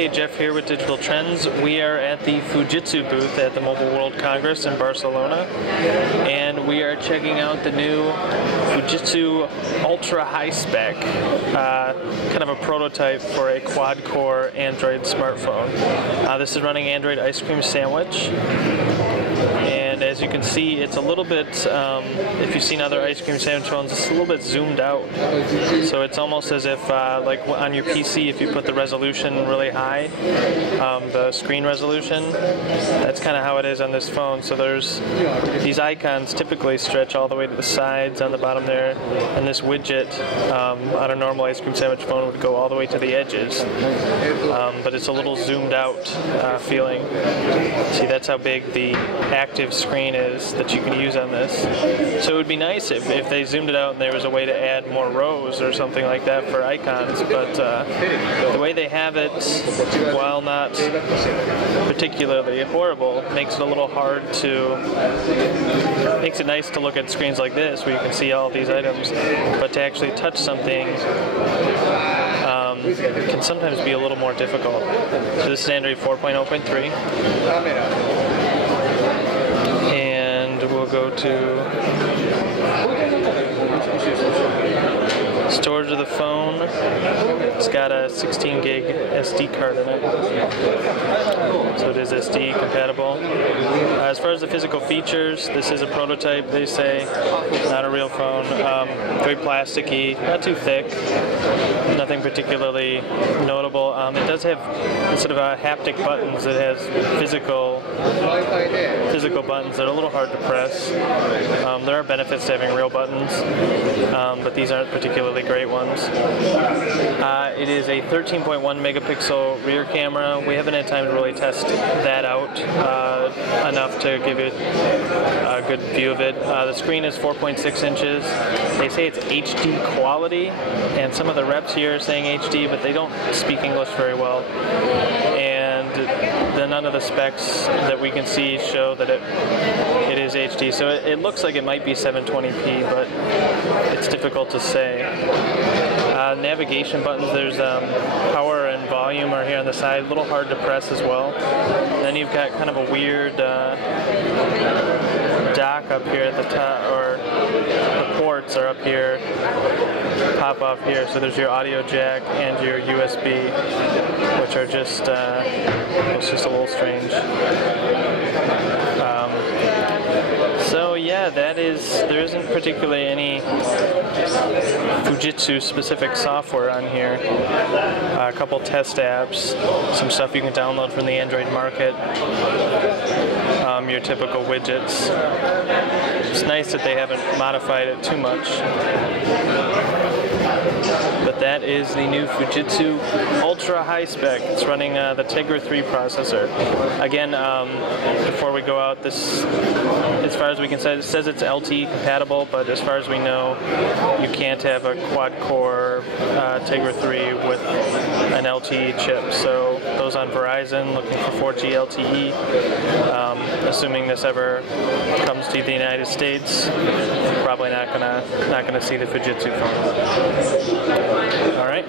Hey, Jeff here with Digital Trends. We are at the Fujitsu booth at the Mobile World Congress in Barcelona, and we are checking out the new Fujitsu Ultra High Spec, kind of a prototype for a quad-core Android smartphone. This is running Android Ice Cream Sandwich. And as you can see, it's a little bit, if you've seen other ice cream sandwich phones, it's a little bit zoomed out. So it's almost as if, like on your PC, if you put the resolution really high, the screen resolution, that's kind of how it is on this phone. So there's these icons typically stretch all the way to the sides on the bottom there, and this widget on a normal ice cream sandwich phone would go all the way to the edges. But it's a little zoomed out feeling. See, that's how big the active screen is that you can use on this. So it would be nice if they zoomed it out and there was a way to add more rows or something like that for icons, but the way they have it, while not particularly horrible, makes it a little hard to, makes it nice to look at screens like this where you can see all these items, but to actually touch something can sometimes be a little more difficult. So this is Android 4.0.3. And we'll go to storage of the phone. It's got a 16 gig SD card in it, so it is SD compatible. As far as the physical features, this is a prototype, they say, not a real phone. Very plasticky, not too thick, nothing particularly notable. It does have, instead of haptic buttons, it has physical buttons that are a little hard to press. There are benefits to having real buttons, but these aren't particularly great ones. It is a 13.1 megapixel rear camera. We haven't had time to really test that out enough to give it a good view of it. The screen is 4.6 inches. They say it's HD quality, and some of the reps here are saying HD, but they don't speak English very well. And none of the specs that we can see show that it is HD. So it looks like it might be 720p, but it's difficult to say. Navigation buttons, there's power and volume are here on the side, a little hard to press as well. And then you've got kind of a weird dock up here at the top, or the ports are up here, pop off here. So there's your audio jack and your USB, which are just, it's just a little strange. So yeah, that is, there isn't particularly any Fujitsu specific software on here. A couple test apps, some stuff you can download from the Android market, your typical widgets. It's nice that they haven't modified it too much. But that is the new Fujitsu Ultra High Spec. It's running the Tegra 3 processor. Again, before we go out, this, as far as we can say, it says it's LTE compatible, but as far as we know, you can't have a quad-core Tegra 3 with an LTE chip. So those on Verizon looking for 4G LTE, assuming this ever comes to the United States, probably not gonna see the Fujitsu phone. All right.